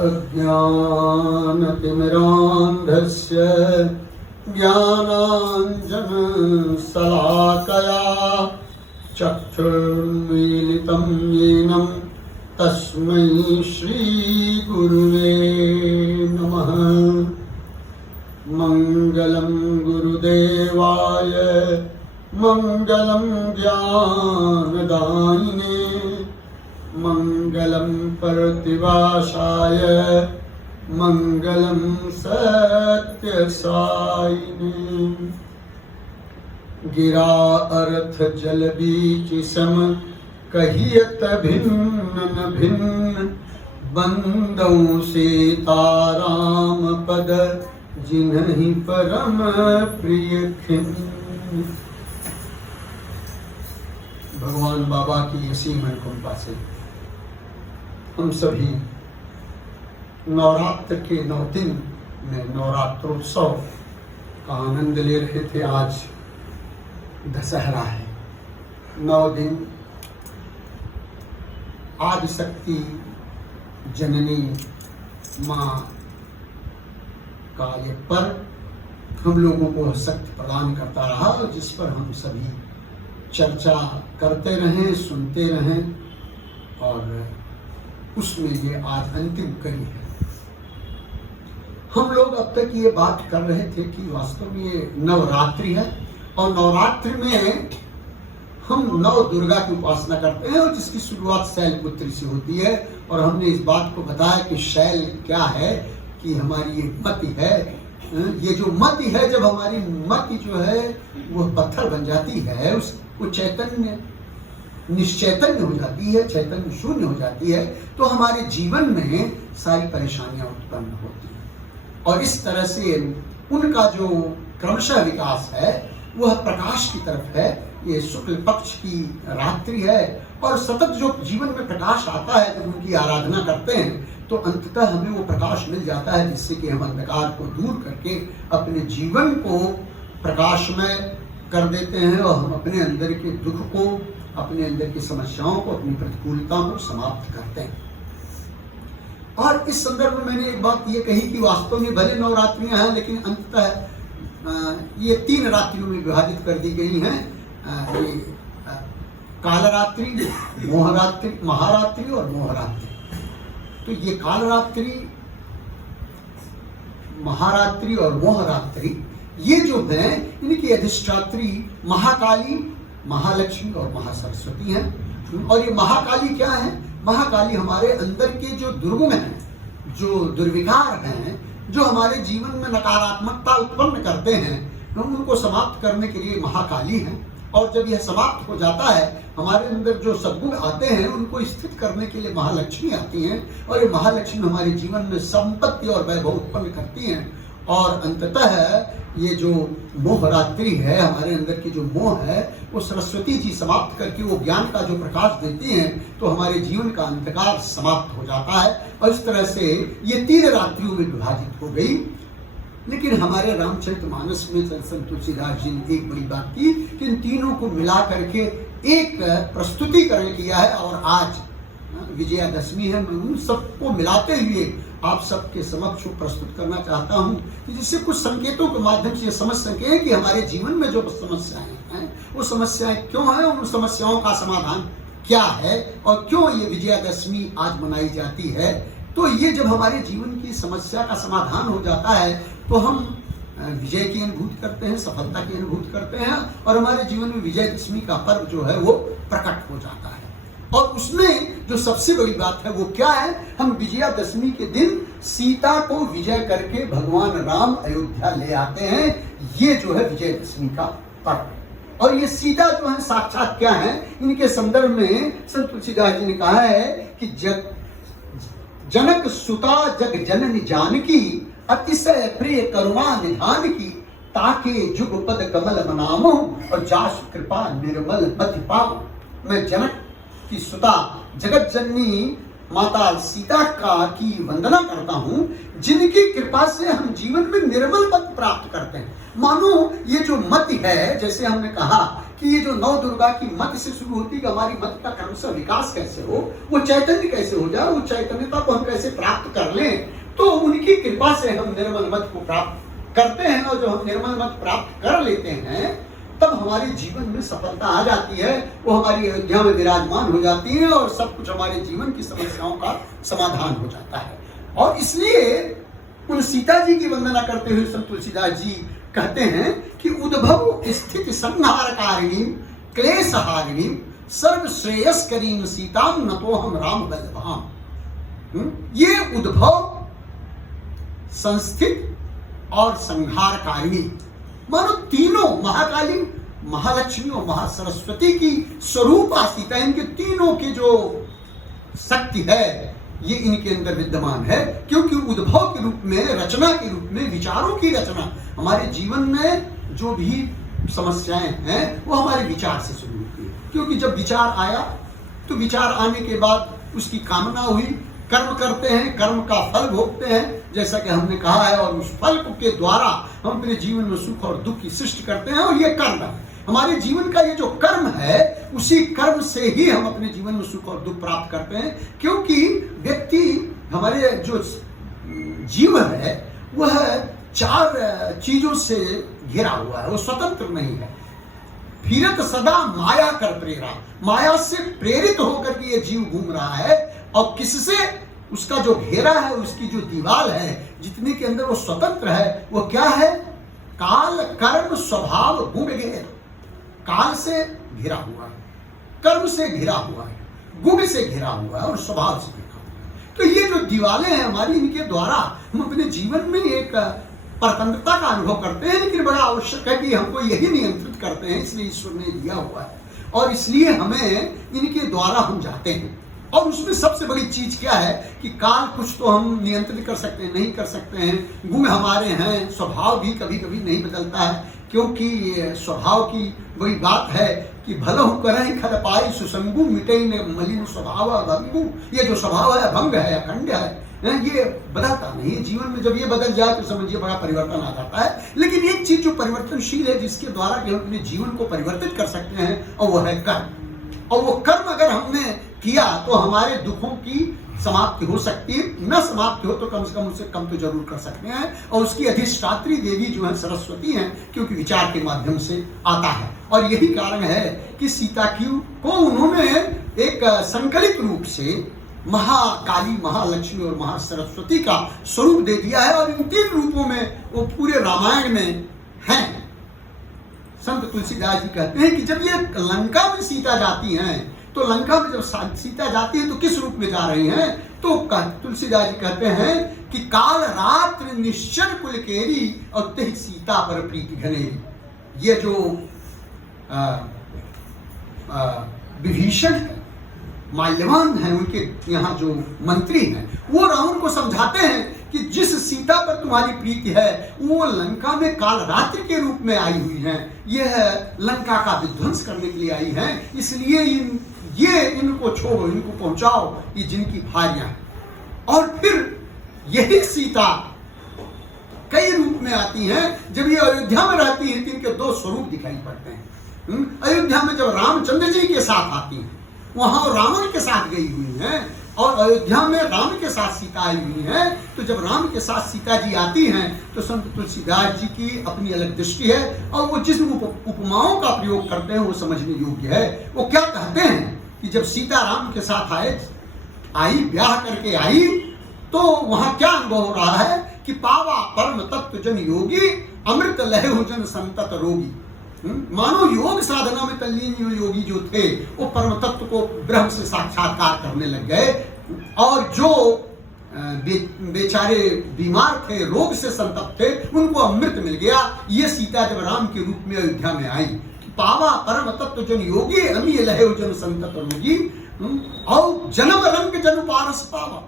अज्ञानतिमिरान्धस्य ज्ञानाञ्जनशलाकया चक्षुर्मीलितं येन तस्मै श्रीगुरुवे नमः। मङ्गलं गुरुदेवाय मङ्गलं ज्ञानदायिने मङ्गलं प्रतिभासाय मङ्गलं सत्यसायिने। गिरा अर्थ जल बीच सम कहियत भिन्न न भिन्न बंदों सीताराम पद जिन्हि परम प्रिय खिन्न। भगवान बाबा की इसी मन कृपा से हम सभी नवरात्र के 9 दिन में नवरात्रोत्सव का आनंद ले रहे थे। आज दशहरा है। 9 दिन आदिशक्ति जननी माँ का ये पर्व हम लोगों को शक्ति प्रदान करता रहा, जिस पर हम सभी चर्चा करते रहें, सुनते रहें, और उसमें ये आज अंतिम कड़ी है। हम लोग अब तक ये बात कर रहे थे कि वास्तव में ये नवरात्रि है और नवरात्रि में हम नव दुर्गा की उपासना करते हैं और जिसकी शुरुआत शैलपुत्री से होती है। और हमने इस बात को बताया कि शैल क्या है, कि हमारी ये मति है। ये जो मति है, जब हमारी मति जो है वो पत्थर बन जाती है, वो चैतन्य निश्चैतन्य हो जाती है, चैतन्य शून्य हो जाती है, तो हमारे जीवन में सारी परेशानियां उत्पन्न होती हैं। और इस तरह से उनका जो क्रमशः विकास है वह प्रकाश की तरफ है। ये शुक्ल पक्ष की रात्रि है और सतत जो जीवन में प्रकाश आता है, जब उनकी आराधना करते हैं तो अंततः हमें वो प्रकाश मिल जाता है, जिससे कि हम अंधकार को दूर करके अपने जीवन को प्रकाशमय कर देते हैं और हम अपने अंदर के दुख को, अपने अंदर की समस्याओं को, अपनी प्रतिकूलताओं को समाप्त करते हैं। और इस संदर्भ में मैंने एक बात ये कही कि वास्तव में भले नवरात्रियां हैं, लेकिन अंततः ये 3 रात्रियों में विभाजित कर दी गई हैं। ये कालरात्रि, मोहरात्रि, महारात्रि और मोहरात्रि। तो ये कालरात्रि, महारात्रि और मोहरात्रि, ये जो है इनकी अधिष्ठात्री महाकाली, महालक्ष्मी और महासरस्वती हैं। और ये महाकाली क्या है? महाकाली हमारे अंदर के जो दुर्गुण हैं, जो दुर्विकार हैं, जो हमारे जीवन में नकारात्मकता उत्पन्न करते हैं, हम उनको समाप्त करने के लिए महाकाली हैं। और जब यह समाप्त हो जाता है, हमारे अंदर जो सद्गुण आते हैं उनको स्थित करने के लिए महालक्ष्मी आती हैं। और ये महालक्ष्मी हमारे जीवन में संपत्ति और वैभव उत्पन्न करती हैं। और अंततः ये जो मोहरात्रि है, हमारे अंदर की जो मोह है, वो सरस्वती जी समाप्त करके वो ज्ञान का जो प्रकाश देती हैं, तो हमारे जीवन का अंधकार समाप्त हो जाता है। और इस तरह से ये 3 रात्रियों में विभाजित हो गई। लेकिन हमारे रामचरितमानस में संत तुलसीदास जी ने एक बड़ी बात की कि इन तीनों को मिला करके एक प्रस्तुतिकरण किया है। और आज विजयादशमी है, मैं उन सबको मिलाते हुए आप सबके समक्ष प्रस्तुत करना चाहता हूं, कि जिससे कुछ संकेतों के माध्यम से ये समझ सके कि हमारे जीवन में जो समस्याएं हैं वो समस्याएं क्यों हैं, उन समस्याओं का समाधान क्या है और क्यों ये विजयादशमी आज मनाई जाती है। तो ये जब हमारे जीवन की समस्या का समाधान हो जाता है तो हम विजय की अनुभूति करते हैं, सफलता की अनुभूति करते हैं, और हमारे जीवन में विजयदशमी का पर्व जो है वो प्रकट हो जाता है। और उसमें जो सबसे बड़ी बात है वो क्या है? हम विजयादशमी के दिन सीता को विजय करके भगवान राम अयोध्या ले आते हैं। ये जो है विजयदशमी का पर्व। और ये सीता जो है साक्षात क्या है, इनके संदर्भ में संत तुलसीदास जी ने कहा है कि जनक सुता जग जननी जानकी अतिशय प्रिय करुणा निधान की, ताके जुग पद कमल बनामो और जासु कृपा निर्मल पति पाओ। मैं जनक की सुता जगत जननी माता सीता का की वंदना करता हूँ, जिनकी कृपा से हम जीवन में निर्मल पद प्राप्त करते हैं। मानो ये जो मति है, जैसे हमने कहा कि ये जो नौ दुर्गा की मत से शुरू होती है कि हमारी मत का क्रमशः विकास कैसे हो, वो चैतन्य कैसे हो जाए, वो चैतन्यता को हम कैसे प्राप्त कर लें, तो उनकी कृपा से हम निर्मल मत को प्राप्त करते हैं। और जब हम निर्मल मत प्राप्त कर लेते हैं तब हमारे जीवन में सफलता आ जाती है, वो हमारी अयोध्या में विराजमान हो जाती है और सब कुछ हमारे जीवन की समस्याओं का समाधान हो जाता है। और इसलिए उन सीता जी की वंदना करते हुए संत तुलसीदास जी कहते हैं कि उद्भव स्थिति संहारकारिणी क्लेशहारिणी सर्व श्रेयस्करीं सीताम नतो हम राम वल्लभाम। ये उद्भव, संस्थित और संहारकारिणी, मानो तीनों महाकाली, महालक्ष्मी और महासरस्वती की स्वरूपा सीता, इनके तीनों की जो शक्ति है ये इनके अंदर विद्यमान है। क्योंकि उद्भव के रूप में, रचना के रूप में, विचारों की रचना, हमारे जीवन में जो भी समस्याएं हैं वो हमारे विचार से शुरू होती है। क्योंकि जब विचार आया तो विचार आने के बाद उसकी कामना हुई, कर्म करते हैं, कर्म का फल भोगते हैं जैसा कि हमने कहा है, और उस फल के द्वारा हम अपने जीवन में सुख और दुख की सृष्टि करते हैं। और ये कर्म है हमारे जीवन का, ये जो कर्म है उसी कर्म से ही हम अपने जीवन में सुख और दुख प्राप्त करते हैं। क्योंकि व्यक्ति, हमारे जो जीवन है वह 4 चीजों से घिरा हुआ है, वो स्वतंत्र नहीं है। फिरत सदा माया कर प्रेरा, माया से प्रेरित होकर के ये जीव घूम रहा है। और किससे? उसका जो घेरा है, उसकी जो दीवार है, जितने के अंदर वो स्वतंत्र है, वो क्या है? काल कर्म स्वभाव गुण घेर। काल से घिरा हुआ है, कर्म से घिरा हुआ है, गुण से घिरा हुआ है और स्वभाव से घिरा हुआ है। तो ये जो दीवारें हैं हमारी, इनके द्वारा हम अपने जीवन में एक परतंत्रता का अनुभव करते हैं। लेकिन बड़ा आवश्यक है कि हमको यही नियंत्रित करते हैं, इसलिए ईश्वर ने दिया हुआ है और इसलिए हमें इनके द्वारा हम जाते हैं। और उसमें सबसे बड़ी चीज क्या है कि काल कुछ तो हम नियंत्रित कर सकते हैं, नहीं कर सकते हैं। गुण हमारे हैं, स्वभाव भी कभी कभी नहीं बदलता है। क्योंकि स्वभाव की वही बात है कि भलहु करहि खल पाई सुसंगु मिटै न मलिन स्वभाव भंगु। ये जो स्वभाव है भंग है, अखंड है, ये बदलता नहीं है। जीवन में जब ये बदल जाए तो समझिए बड़ा परिवर्तन आ जाता है। लेकिन एक चीज जो परिवर्तनशील है, जिसके द्वारा कि हम अपने जीवन को परिवर्तित कर सकते हैं, और वो है कर्म। और वो कर्म अगर हमने किया तो हमारे दुखों की समाप्ति हो सकती है, न समाप्ति हो तो कम से कम उससे कम तो जरूर कर सकते हैं। और उसकी अधिष्ठात्री देवी जो है सरस्वती हैं, क्योंकि विचार के माध्यम से आता है। और यही कारण है कि सीता को उन्होंने एक संकलित रूप से महाकाली, महालक्ष्मी और महासरस्वती का स्वरूप दे दिया है। और इन 3 रूपों में वो पूरे रामायण में हैं। संत तुलसीदास जी कहते हैं कि जब ये लंका में सीता जाती हैं, तो लंका में जब सीता जाती है तो किस रूप में जा रही हैं? तो तुलसीदास जी कहते हैं कि काल रात्र निश्चल कुल केरी और तेहि सीता पर प्रीति घनेरी। ये जो विभीषण है, माल्यवान है, उनके यहाँ जो मंत्री हैं, वो रावण को समझाते हैं कि जिस सीता पर तुम्हारी प्रीति है वो लंका में काल रात्रि के रूप में आई हुई है, यह लंका का विध्वंस करने के लिए आई है। इसलिए इनको छोड़ो, इनको पहुंचाओ, ये जिनकी भार्या है। और फिर यही सीता कई रूप में आती हैं। जब ये अयोध्या में रहती है तो इनके 2 स्वरूप दिखाई पड़ते हैं। अयोध्या में जब रामचंद्र जी के साथ आती हैं, वहां रावण के साथ गई हुई हैं, और अयोध्या में राम के साथ सीता आई हुई है। तो जब राम के साथ सीता जी आती हैं तो संत तुलसीदास जी की अपनी अलग दृष्टि है, और वो जिस उपमाओं का प्रयोग करते हैं वो समझने योग्य है। वो क्या कहते हैं कि जब सीता राम के साथ आई, ब्याह करके आई, तो वहां क्या अनुभव हो रहा है कि पावा परम तत्व जन योगी, अमृत लहु जन संतत रोगी। मानो योग साधना में तल्लीन योगी जो थे वो परम तत्व को ब्रह्म से साक्षात्कार करने लग गए। और जो बेचारे बीमार थे, रोग से संतप्त थे, उनको अमृत मिल गया। ये सीता जब राम के रूप में अयोध्या में आई, पावा परम तत्व जन योगी, अमी लहु जन संतत रोगी, और जन्म रंग जन पारस पावा।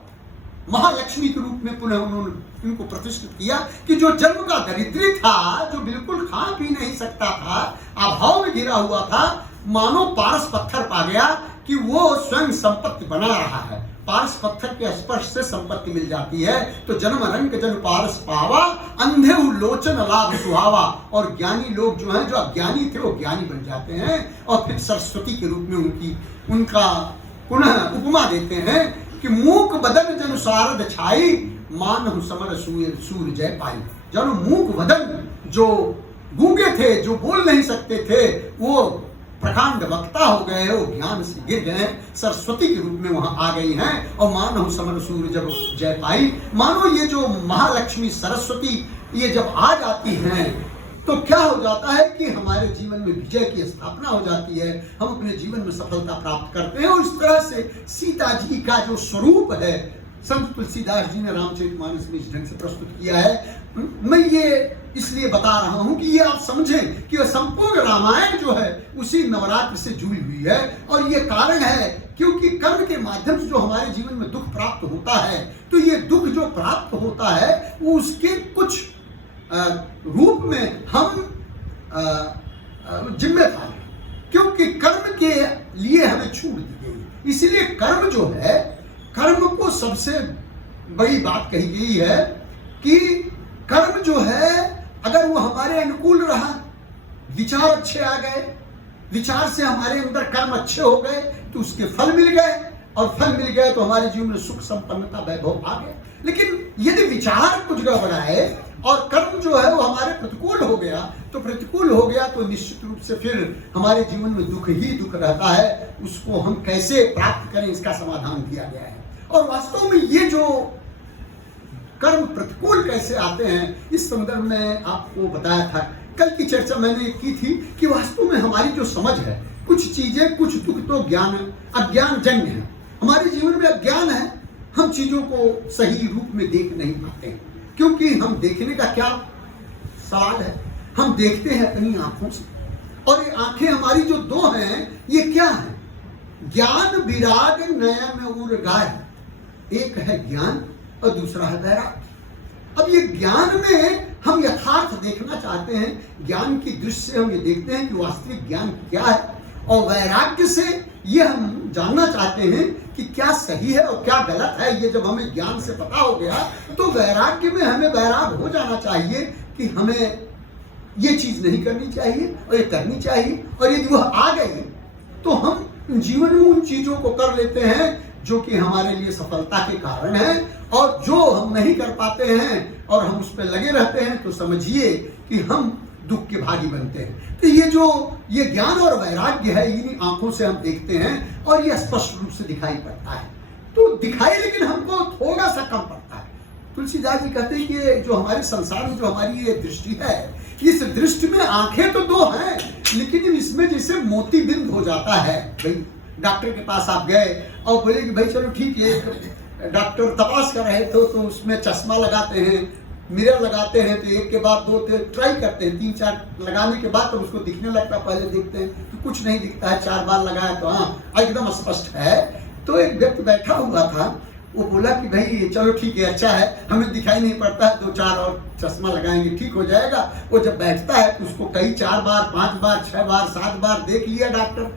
महालक्ष्मी के रूप में पुनः उन्होंने इनको प्रतिष्ठित किया कि जो जन्म का दरिद्री था, जो बिल्कुल खा पी नहीं सकता था, अभाव में घिरा हुआ था, मानो पारस पत्थर पा गया कि वो स्वयं संपत्ति बना रहा है। पारस पत्थर के स्पर्श से संपत्ति मिल जाती है। तो जन्म रंग जन पारस पावा, अंधे लोचन लाभ सुहावा। और ज्ञानी लोग जो हैं, जो अज्ञानी थे वो ज्ञानी बन जाते हैं और फिर सरस्वती के रूप में उनका पुनः उपमा देते हैं कि मूक बदन जन सारद छाई, मानहु समर सूर जय पाई। जन मूक बदन, जो गूंगे थे, जो बोल नहीं सकते थे, वो प्रकांड वक्ता हो गए, वो ज्ञान से गिर गए, सरस्वती के रूप में वहां आ गई हैं। और मानव समर सूर जब जय पाई, मानो ये जो महालक्ष्मी सरस्वती ये जब आ जाती हैं तो क्या हो जाता है कि हमारे जीवन में विजय की स्थापना हो जाती है, हम अपने जीवन में सफलता प्राप्त करते हैं। और इस तरह से सीता जी का जो स्वरूप है, संत तुलसीदास जी ने रामचरितमानस में इस ढंग से प्रस्तुत किया है। मैं ये इसलिए बता रहा हूं कि ये आप समझें कि संपूर्ण रामायण जो है उसी नवरात्र से जुड़ी हुई है। और ये कारण है क्योंकि कर्म के माध्यम से जो हमारे जीवन में दुख प्राप्त होता है, तो ये दुख जो प्राप्त होता है वो उसके कुछ रूप में हम जिम्मेदार हैं, क्योंकि कर्म के लिए हमें छूट दी गई। इसलिए कर्म जो है, कर्म को सबसे बड़ी बात कही गई है कि कर्म जो है अगर वो हमारे अनुकूल रहा, विचार अच्छे आ गए, विचार से हमारे अंदर कर्म अच्छे हो गए तो उसके फल मिल गए, और फल मिल गए तो हमारे जीवन में सुख संपन्नता वैभव आ गए। लेकिन यदि विचार कुछ गड़बड़ाए और कर्म जो है वो हमारे प्रतिकूल हो गया, तो प्रतिकूल हो गया तो निश्चित रूप से फिर हमारे जीवन में दुख ही दुख रहता है। उसको हम कैसे प्राप्त करें, इसका समाधान दिया गया है। और वास्तव में ये जो कर्म प्रतिकूल कैसे आते हैं, इस संदर्भ में आपको बताया था, कल की चर्चा मैंने की थी कि वास्तव में हमारी जो समझ है, कुछ चीजें, कुछ दुख तो ज्ञान अज्ञान जन्य है। हमारे जीवन में अज्ञान है, हम चीजों को सही रूप में देख नहीं पाते हैं, क्योंकि हम देखने का क्या सवाल है, हम देखते हैं अपनी आंखों से। और ये आंखें हमारी जो दो हैं, ये क्या है? ज्ञान विराग नयन उर गाय। एक है ज्ञान और दूसरा है वैराग्य। अब ये ज्ञान में हम यथार्थ देखना चाहते हैं, ज्ञान की दृष्टि से हम ये देखते हैं कि वास्तविक ज्ञान क्या है, और वैराग्य से ये हम जानना चाहते हैं कि क्या सही है और क्या गलत है। ये जब हमें ज्ञान से पता हो गया तो वैराग्य में हमें वैराग हो जाना चाहिए कि हमें ये चीज नहीं करनी चाहिए और ये करनी चाहिए। और यदि वह आ गई तो हम जीवन में उन चीजों को कर लेते हैं जो कि हमारे लिए सफलता के कारण है, और जो हम नहीं कर पाते हैं और हम उस पर लगे रहते हैं तो समझिए कि हम दुख के भागी बनते हैं। तो ये ज्ञान और वैराग्य है, इन्हीं आंखों से हम देखते हैं और ये स्पष्ट रूप से दिखाई पड़ता है। तो दिखाई लेकिन हमको थोड़ा सा कम पड़ता है। तुलसीदास जी कहते हैं कि जो हमारे संसार में जो हमारी ये दृष्टि है, इस दृष्टि में आंखें तो दो हैं, लेकिन इसमें जैसे मोती बिंद हो जाता है। भाई डॉक्टर के पास आप गए और बोले कि भाई चलो ठीक है, डॉक्टर तपास कर रहे थे तो उसमें चश्मा लगाते हैं, मिरर लगाते हैं, तो एक के बाद दो ट्राई करते हैं, 3-4 लगाने के बाद तो उसको दिखने लगता है। पहले देखते हैं तो कुछ नहीं दिखता है, 4 बार लगाया तो हाँ एकदम स्पष्ट है। तो एक व्यक्ति बैठा हुआ था, वो बोला कि भाई चलो ठीक है, अच्छा है, हमें दिखाई नहीं पड़ता है, 2-4 और चश्मा लगाएंगे ठीक हो जाएगा। वो जब बैठता है तो उसको कई 4 बार 5 बार 6 बार 7 बार देख लिया डॉक्टर,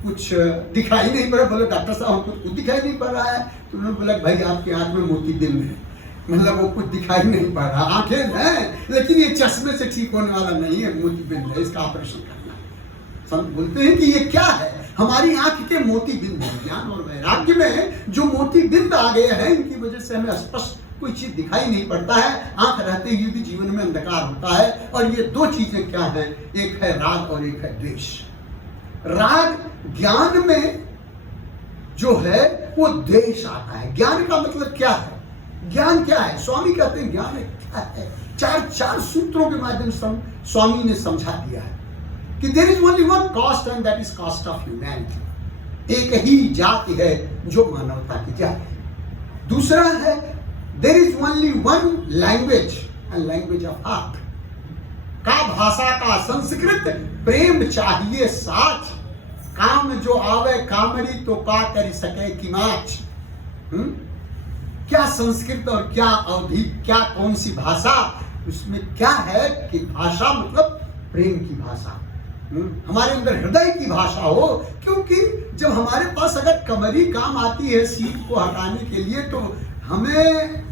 कुछ दिखाई नहीं पड़ा। बोले डॉक्टर साहब हमको कुछ दिखाई नहीं पड़ रहा है। तो उन्होंने बोला भाई आपकी आंख में मोती बिंद है, मतलब वो कुछ दिखाई नहीं पड़ रहा, आंखें हैं लेकिन ये चश्मे से ठीक होने वाला नहीं है, मोती बिंद है, इसका ऑपरेशन करना है। संत बोलते हैं कि ये क्या है? हमारी आंख के मोती बिंद है। ज्ञान और वैराग्य में जो मोती बिंद आ गए हैं, इनकी वजह से हमें स्पष्ट कोई चीज दिखाई नहीं पड़ता है, आंख रहते हुए भी जीवन में अंधकार होता है। और ये दो चीजें क्या है? एक है राग और एक है द्वेष। राग ज्ञान में जो है वो द्वेष आता है। ज्ञान का मतलब क्या है? ज्ञान क्या है? स्वामी कहते हैं ज्ञान क्या है? चार सूत्रों के माध्यम से स्वामी ने समझा दिया है कि there is only one caste and that is caste of humanity. एक ही जाति है जो मानवता की जाति। दूसरा है there is only one language and language of heart. का भाषा का संस्कृत प्रेम चाहिए साच, काम जो आवे कामरी तो का करी सके किमाच। क्या संस्कृत और क्या अवधि, क्या कौन सी भाषा, उसमें क्या है कि भाषा मतलब प्रेम की भाषा। हमारे अंदर हृदय की भाषा हो, क्योंकि जब हमारे पास अगर कमरी काम आती है सीट को हटाने के लिए, तो हमें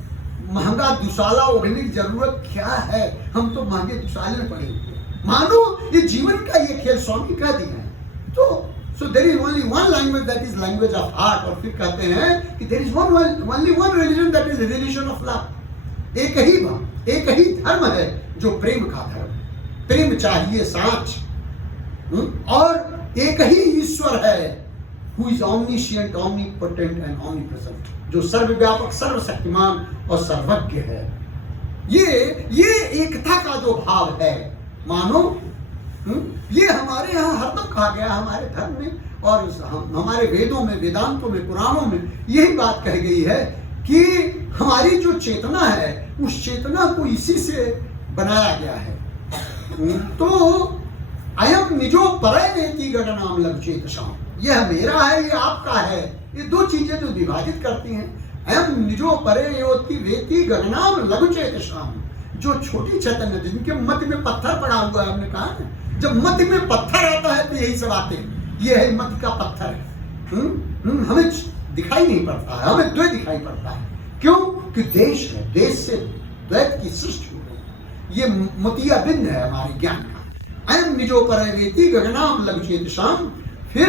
महंगा दुशाला ओढ़ने की जरूरत क्या है? हम तो महंगे दुशाले में पड़े हुए। मानो ये जीवन का ये खेल स्वामी कह दिया है। तो so there is only one language, that is language of heart. और फिर कहते हैं कि there is only one religion, that is religion of love. एक ही धर्म है जो प्रेम का धर्म है। प्रेम चाहिए साच। और एक ही ईश्वर है, who is omniscient, omnipotent and omnipresent, जो सर्वव्यापक, सर्वशक्तिमान और सर्वज्ञ है। ये एकता का जो भाव है, मानो ये हमारे यहाँ हरदम कहा गया, हमारे धर्म में और हमारे वेदों में, वेदांतों में, पुराणों में यही बात कही गई है कि हमारी जो चेतना है, उस चेतना को इसी से बनाया गया है। तो अयम निजो परय नेति गगनाम लघु चेतसाम, यह मेरा है, ये आपका है। ये दो चीजें जो विभाजित करती हैं। अयम निजो परय योति वेति गगनाम लघु चेतसाम, जो छोटी चैतन्य, जिनके मध्य में पत्थर पड़ा हुआ है। हमने कहा ना, जब मध्य में पत्थर आता है तो यही सब आते हैं। ये है मध्य का पत्थर है। हमें दिखाई नहीं पड़ता है, हमें द्वैत दिखाई पड़ता है। क्यों? कि देश है, देश से द्वैत की सृष्टि हो रही है। ये मोतिया बिंद है हमारे ज्ञान का। अयम निजो परय वेति गगनाम लघु चेतसाम। फिर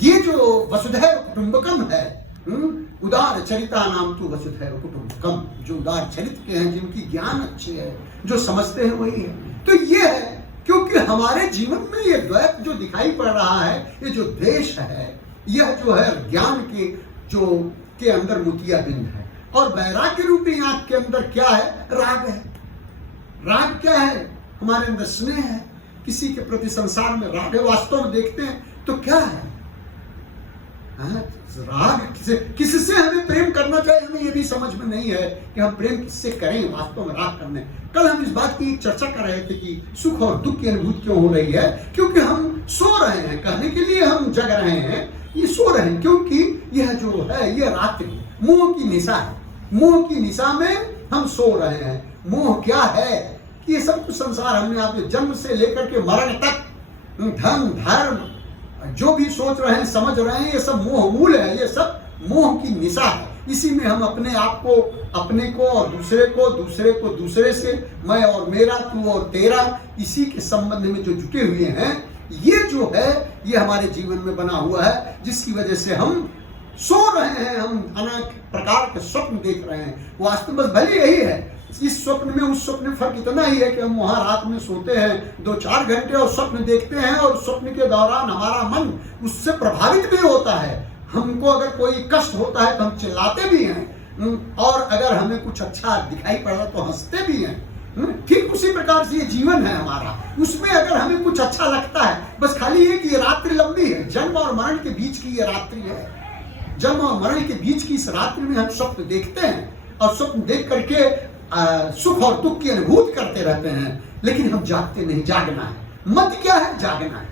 ये जो वसुधैव कुटुंबकम है, उदार चरिता नाम तो वसुधैव कुटुंबकम, जो उदार चरित्र के हैं, जिनकी ज्ञान अच्छे है, जो समझते हैं वही है। तो ये है, क्योंकि हमारे जीवन में ये द्वैत जो दिखाई पड़ रहा है, ये जो देश है, यह जो है ज्ञान के अंदर मोतिया बिंद है। और वैराग्य रूपी आंख के अंदर क्या है? राग है। राग क्या है? हमारे अंदर स्नेह है, किसी के प्रति संसार में राग है। वास्तव में देखते हैं तो क्या है? राग किससे हमें प्रेम करना चाहिए, हमें ये भी समझ में नहीं है कि हम प्रेम किससे करें वास्तव में राग करने। कल हम इस बात की चर्चा कर रहे थे कि सुख और दुख की अनुभूति क्यों हो रही है। क्योंकि हम सो रहे हैं, कहने के लिए हम जग रहे हैं, ये सो रहे हैं, क्योंकि यह जो है ये रात्रि मोह की निशा है। मोह की निशा में हम सो रहे हैं। मोह क्या है? कि ये सब कुछ संसार हमने आपके जन्म से लेकर के मरण तक, धन धर्म जो भी सोच रहे हैं, समझ रहे हैं, ये सब मोह मूल है, ये सब मोह की निशा है। इसी में हम अपने आप को, अपने को और दूसरे को, दूसरे को दूसरे से, मैं और मेरा, तू और तेरा, इसी के संबंध में जो जुटे हुए हैं, ये जो है ये हमारे जीवन में बना हुआ है, जिसकी वजह से हम सो रहे हैं, हम अनेक प्रकार के स्वप्न देख रहे हैं। वास्तव बस भले यही है, इस स्वप्न में उस स्वप्न में फर्क इतना ही है कि हम वहां रात में सोते हैं 2-4 घंटे और स्वप्न देखते हैं, और स्वप्न के दौरान हमारा मन उससे प्रभावित भी होता है। हमको अगर कोई कष्ट होता है तो हम चिल्लाते भी हैं, और अगर हमें कुछ अच्छा दिखाई पड़ा तो हंसते भी हैं। ठीक उसी प्रकार से ये जीवन है हमारा, उसमें अगर हमें कुछ अच्छा लगता है, बस खाली ये कि ये रात्रि लंबी है, जन्म और मरण के बीच की ये रात्रि है। जन्म और मरण के बीच की इस रात्रि में हम स्वप्न देखते हैं, और स्वप्न देख करके सुख और दुख की अनुभूति करते रहते हैं, लेकिन हम जागते नहीं। जागना है। मत क्या है? जागना है।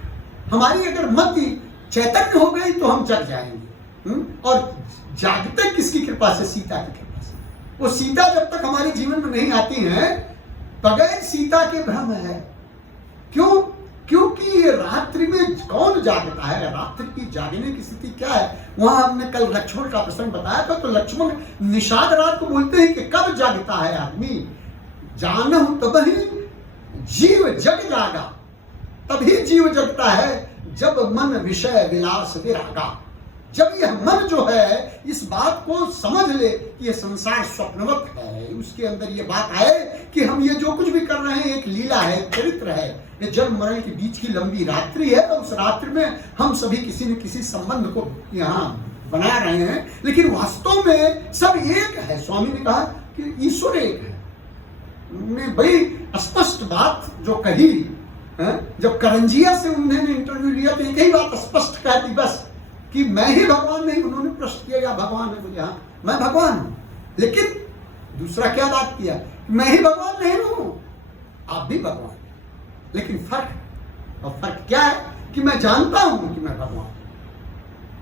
हमारी अगर मत चैतन्य हो गई तो हम जग जाएंगे। और जागते किसकी कृपा से? सीता की कृपा से। वो सीता जब तक हमारे जीवन में नहीं आती है, बगैर सीता के भ्रम है। क्यों? क्योंकि ये रात्रि में कौन जागता है? रात्रि की जागने की स्थिति क्या है? वहां हमने कल लक्ष्मण का प्रसंग बताया था। तो लक्ष्मण निषाद रात को बोलते हैं कि कब जागता है आदमी? जानहु तबहि जीव जग जागा। तभी जीव जगता है जब मन विषय विलास विरागा। जब यह मन जो है इस बात को समझ ले कि यह संसार स्वप्नवत है, उसके अंदर ये बात है कि हम ये जो कुछ भी कर रहे हैं एक लीला है, चरित्र है, ये जन्म मरण के बीच की लंबी रात्रि है, और उस रात्रि में हम सभी किसी न किसी संबंध को यहाँ बना रहे हैं, लेकिन वास्तव में सब एक है। स्वामी ने कहा कि ईश्वर एक है। उन्होंने बड़ी स्पष्ट बात जो कही, जब करंजिया से उन्होंने इंटरव्यू लिया तो एक ही बात स्पष्ट कह दी बस, कि मैं ही भगवान नहीं। उन्होंने प्रश्न किया या भगवान है? बोले हाँ मैं भगवान हूं। लेकिन दूसरा क्या बात किया? मैं ही भगवान नहीं हूं, आप भी भगवान। लेकिन फर्क, और फर्क क्या है? कि मैं जानता हूं कि मैं भगवान।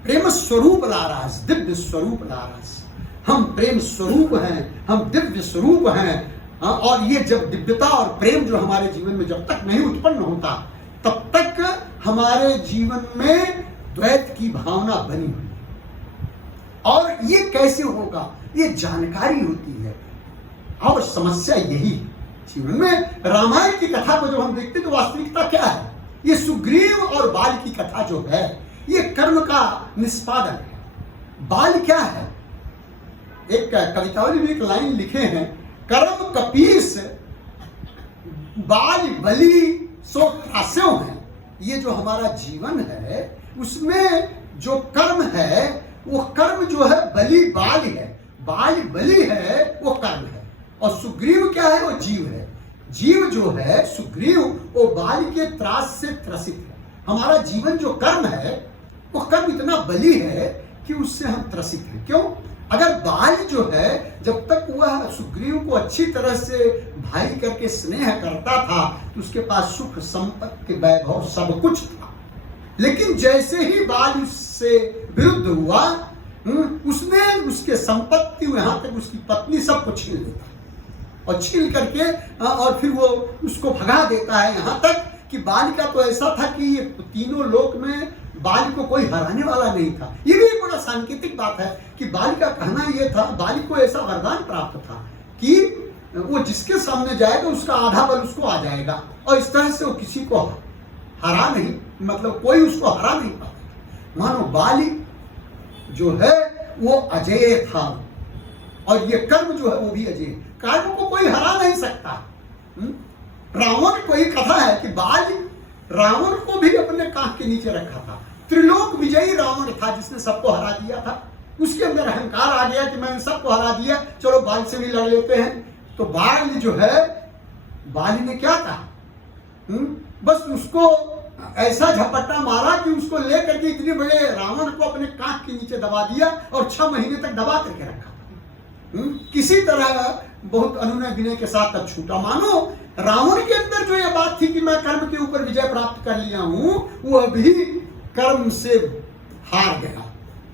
प्रेम स्वरूप लारास, दिव्य स्वरूप लारास। हम प्रेम स्वरूप हैं, हम दिव्य स्वरूप हैं। और ये जब दिव्यता और प्रेम जो हमारे जीवन में जब तक नहीं उत्पन्न होता, तब तक हमारे जीवन में द्वैत की भावना बनी हुई। और ये कैसे होगा, ये जानकारी होती है। और समस्या यही है जीवन में। रामायण की कथा को जब हम देखते हैं तो वास्तविकता क्या है, ये सुग्रीव और बाल की कथा जो है ये कर्म का निष्पादन है। बाल क्या है, एक कवितावली में एक लाइन लिखे हैं, कर्म कपीस बाल बलि सो त्रास्यो है। ये जो हमारा जीवन है उसमें जो कर्म है वो कर्म जो है बलि बाल है, बाल बलि है, वो कर्म है। और सुग्रीव क्या है, वो जीव है। जीव जो है सुग्रीव वो बाल के त्रास से त्रसित है। हमारा जीवन जो कर्म है वो कर्म इतना बलि है कि उससे हम त्रसित हैं। क्यों? अगर बाल जो है जब तक वह सुग्रीव को अच्छी तरह से भाई करके स्नेह करता था तो उसके पास सुख संपत्ति वैभव सब कुछ था। लेकिन जैसे ही बाल उससे विरुद्ध हुआ उसने उसके संपत्ति यहाँ तक उसकी पत्नी सबको छीन लेता और छीन करके और फिर वो उसको भगा देता है। यहाँ तक कि बाल का तो ऐसा था कि ये तीनों लोक में बाल को कोई हराने वाला नहीं था। ये भी एक बड़ा सांकेतिक बात है कि बाल का कहना ये था, बाल को ऐसा वरदान प्राप्त था कि वो जिसके सामने जाएगा उसका आधा बल उसको आ जाएगा और इस तरह से वो किसी को हरा नहीं, मतलब कोई उसको हरा नहीं पाता। मानो बाली जो है वो अजेय था और ये कर्म जो है वो भी अजेय। कर्म को कोई हरा नहीं सकता। रावण को एक कथा है कि बाल रावण को भी अपने कांख के नीचे रखा था। त्रिलोक विजयी रावण था जिसने सबको हरा दिया था। उसके अंदर अहंकार आ गया कि मैंने सबको हरा दिया, चलो बाल से भी लड़ लेते हैं। तो बाल जो है, बाल ने क्या कहा, बस उसको ऐसा झपट्टा मारा कि उसको लेकर के इतने बड़े रावण को अपने कांख के नीचे दबा दिया और 6 महीने तक दबा करके रखा। किसी तरह बहुत अनुनय विनय के साथ तब छूटा। मानो रावण के अंदर जो ये बात थी कि मैं कर्म के ऊपर विजय प्राप्त कर लिया हूं, वो अभी कर्म से हार गया।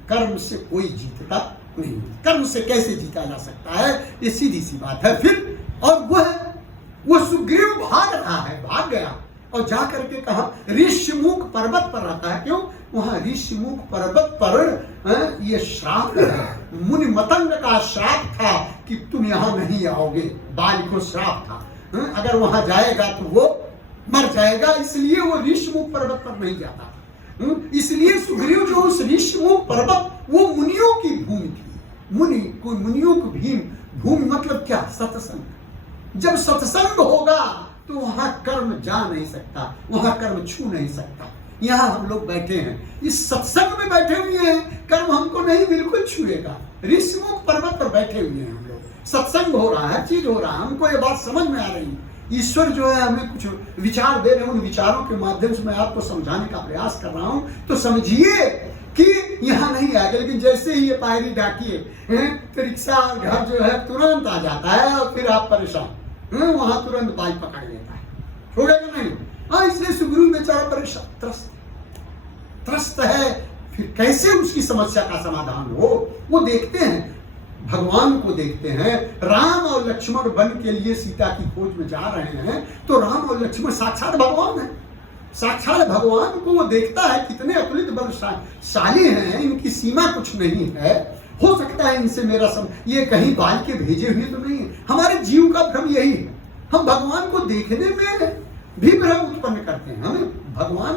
कर्म से कोई जीतता नहीं। कर्म से कैसे जीता जा सकता है, ये सीधी सी बात है। फिर और वह सुग्रीव भाग रहा है, भाग गया और जा करके कहा ऋषिमुख पर्वत पर रहता है। क्यों? वहां ऋषिमुख पर्वत पर ये श्राप है, मुनि मतंग का श्राप था कि तुम यहां नहीं आओगे। बाल को श्राप था, अगर वहां जाएगा तो वो मर जाएगा, इसलिए वो ऋषिमुख पर्वत पर नहीं जाता। इसलिए सुग्रीव जो उस ऋषिमुख पर्वत, वो मुनियों की भूमि थी। मुनियों की भूमि मतलब क्या? सत्संग। जब सत्संग होगा तो वहां कर्म जा नहीं सकता, वहां कर्म छू नहीं सकता। यहाँ हम लोग बैठे हैं, इस सत्संग में बैठे हुए हैं, कर्म हमको नहीं बिल्कुल छुएगा। ऋषिमुख पर्वत पर बैठे हुए हैं हम लोग, सत्संग हो रहा है, चीज हो रहा है, हमको ये बात समझ में आ रही है। ईश्वर जो है हमें कुछ विचार दे रहे हैं, उन विचारों के माध्यम से मैं आपको समझाने का प्रयास कर रहा हूं। तो समझिए कि यहाँ नहीं आएगा, लेकिन जैसे ही ये पायरी डाकिए तो रिक्शा और घर जो है तुरंत आ जाता है और फिर आप परेशान, वहां तुरंत बाल पकड़ लेता है, छोड़ेगा नहीं। हाँ, इसलिए सुग्रीव बेचारा परेशान त्रस्त है। फिर कैसे उसकी समस्या का समाधान हो, वो देखते हैं, भगवान को देखते हैं। राम और लक्ष्मण वन के लिए सीता की खोज में जा रहे हैं, तो राम और लक्ष्मण साक्षात भगवान है। साक्षात भगवान को वो देखता है, कितने अतुलित बलशाली हैं, इनकी सीमा कुछ नहीं है। हो सकता है इनसे मेरा ये कहीं बाल के भेजे हुए तो नहीं है। हमारे जीव का भ्रम यही है, हम भगवान को देखने में भी भ्रम उत्पन्न करते हैं, हमें भगवान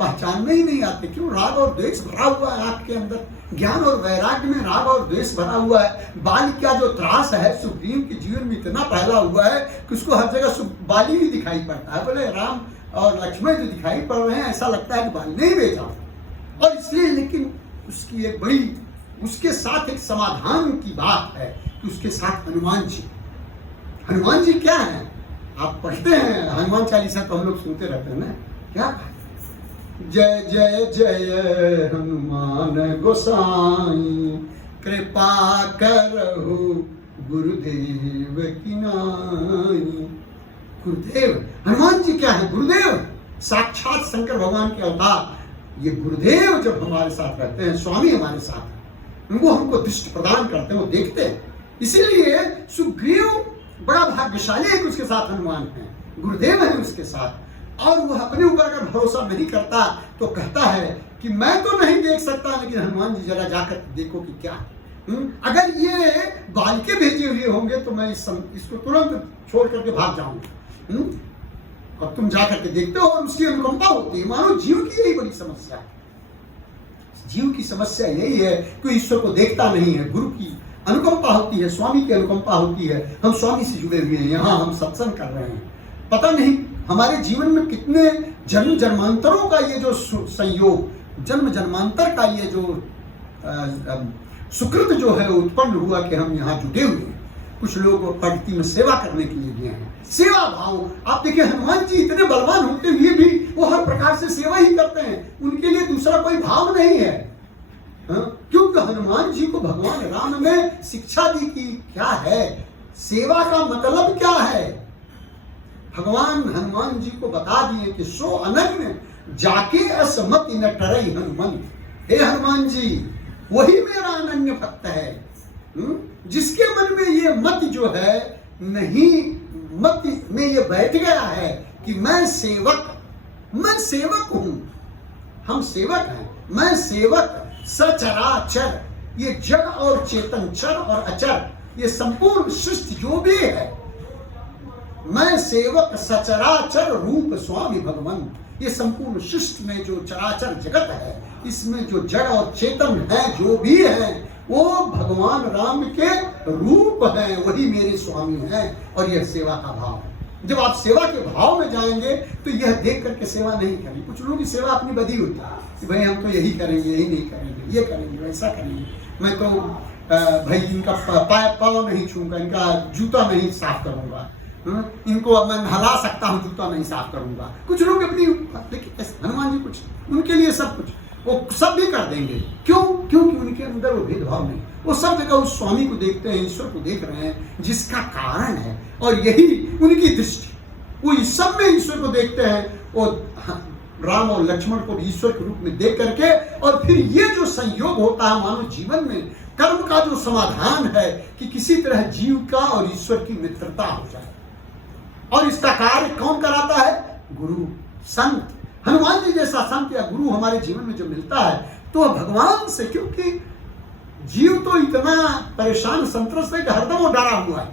पहचानने ही नहीं आते। क्यों? राग और द्वेष भरा हुआ है आपके अंदर, ज्ञान और वैराग्य में राग और द्वेष भरा हुआ है। बाल का जो त्रास है सुग्रीव के जीवन में इतना फैला हुआ है कि उसको हर जगह बाली ही दिखाई पड़ता है। बोले राम और लक्ष्मण जो दिखाई पड़ रहे हैं, ऐसा लगता है कि बाल नहीं भेजा। और इसलिए लेकिन उसकी एक बड़ी, उसके साथ एक समाधान की बात है कि उसके साथ हनुमान जी क्या है? आप पढ़ते हैं हनुमान चालीसा तो हम लोग सुनते रहते हैं ना, क्या जय जय जय हनुमान गोसाई, कृपा करहु गुरुदेव की नाई। गुरुदेव, हनुमान जी क्या है? गुरुदेव, साक्षात शंकर भगवान के अवतार। ये गुरुदेव जब हमारे साथ रहते हैं, स्वामी हमारे साथ, वो हमको दृष्टि प्रदान करते हैं, वो देखते हैं। इसीलिए सुग्रीव बड़ा भाग्यशाली है कि उसके साथ हनुमान है, गुरुदेव है उसके साथ। और वह अपने ऊपर अगर भरोसा नहीं करता तो कहता है कि मैं तो नहीं देख सकता, लेकिन हनुमान जी जरा जाकर देखो कि क्या है। अगर ये बाल के भेजे हुए होंगे तो मैं इसको तुरंत छोड़ करके भाग जाऊंगा। और तुम जाकर के देखते हो और उसकी अनुकंपा होती है। मानो जीव की यही बड़ी समस्या है। जीव की समस्या यही है कि ईश्वर को देखता नहीं है। गुरु की अनुकंपा होती है, स्वामी की अनुकंपा होती है। हम स्वामी से जुड़े हुए हैं, यहाँ हम सत्संग कर रहे हैं। पता नहीं हमारे जीवन में कितने जन्म जन्मांतरों का ये जो संयोग, जन्म जन्मांतर का ये जो सुकृत जो है उत्पन्न हुआ कि हम यहाँ जुटे हुए हैं। कुछ लोग प्रगति में सेवा करने के लिए गए हैं। सेवा भाव, आप देखिए हनुमान जी इतने बलवान होते हुए भी वो हर प्रकार से सेवा ही करते हैं। उनके लिए दूसरा कोई भाव नहीं है। क्योंकि हनुमान जी को भगवान राम ने शिक्षा दी कि क्या है सेवा का मतलब क्या है। भगवान हनुमान जी को बता दिए कि सो अनन्य जाके असमति न टरई हनुमान। हे हनुमान जी, वही मेरा अनन्य भक्त है, जिसके मन में ये मत जो है नहीं, मत में ये बैठ गया है कि मैं सेवक हूं। हम सेवक हैं, मैं सेवक सचराचर, ये जड़ और चेतन, चर और अचर, ये संपूर्ण सृष्टि जो भी है, मैं सेवक सचराचर रूप स्वामी भगवान। ये संपूर्ण सृष्टि में जो चराचर जगत है, इसमें जो जड़ और चेतन है, जो भी है, वो भगवान राम के रूप हैं, वही मेरे स्वामी हैं। और यह सेवा का भाव है। जब आप सेवा के भाव में जाएंगे तो यह देख करके सेवा नहीं करेंगे। कुछ लोगों की सेवा अपनी बदी होती है कि भाई हम तो यही करेंगे, यही नहीं करेंगे, ये करेंगे, वैसा करेंगे। मैं तो भाई इनका पाँव नहीं छूंगा, इनका जूता नहीं साफ करूंगा, इनको मैं नहला सकता हूँ, जूता नहीं साफ करूंगा। कुछ लोग अपनी, लेकिन हनुमान जी कुछ, उनके लिए सब कुछ वो सब भी कर देंगे। क्यों? क्योंकि उनके अंदर वो भेदभाव नहीं। वो सब जगह उस स्वामी को देखते हैं, ईश्वर को देख रहे हैं, जिसका कारण है। और यही उनकी दृष्टि, वो इस सब में ईश्वर को देखते हैं। वो राम और लक्ष्मण को ईश्वर के रूप में देख करके, और फिर ये जो संयोग होता है मानव जीवन में, कर्म का जो समाधान है कि किसी तरह जीव का और ईश्वर की मित्रता हो जाए। और इसका कार्य कौन कराता है? गुरु, संत। हनुमान जी जैसा संत या गुरु हमारे जीवन में जो मिलता है तो भगवान से, क्योंकि जीव तो इतना परेशान संतरस्त है कि हरदम वो डरा हुआ है।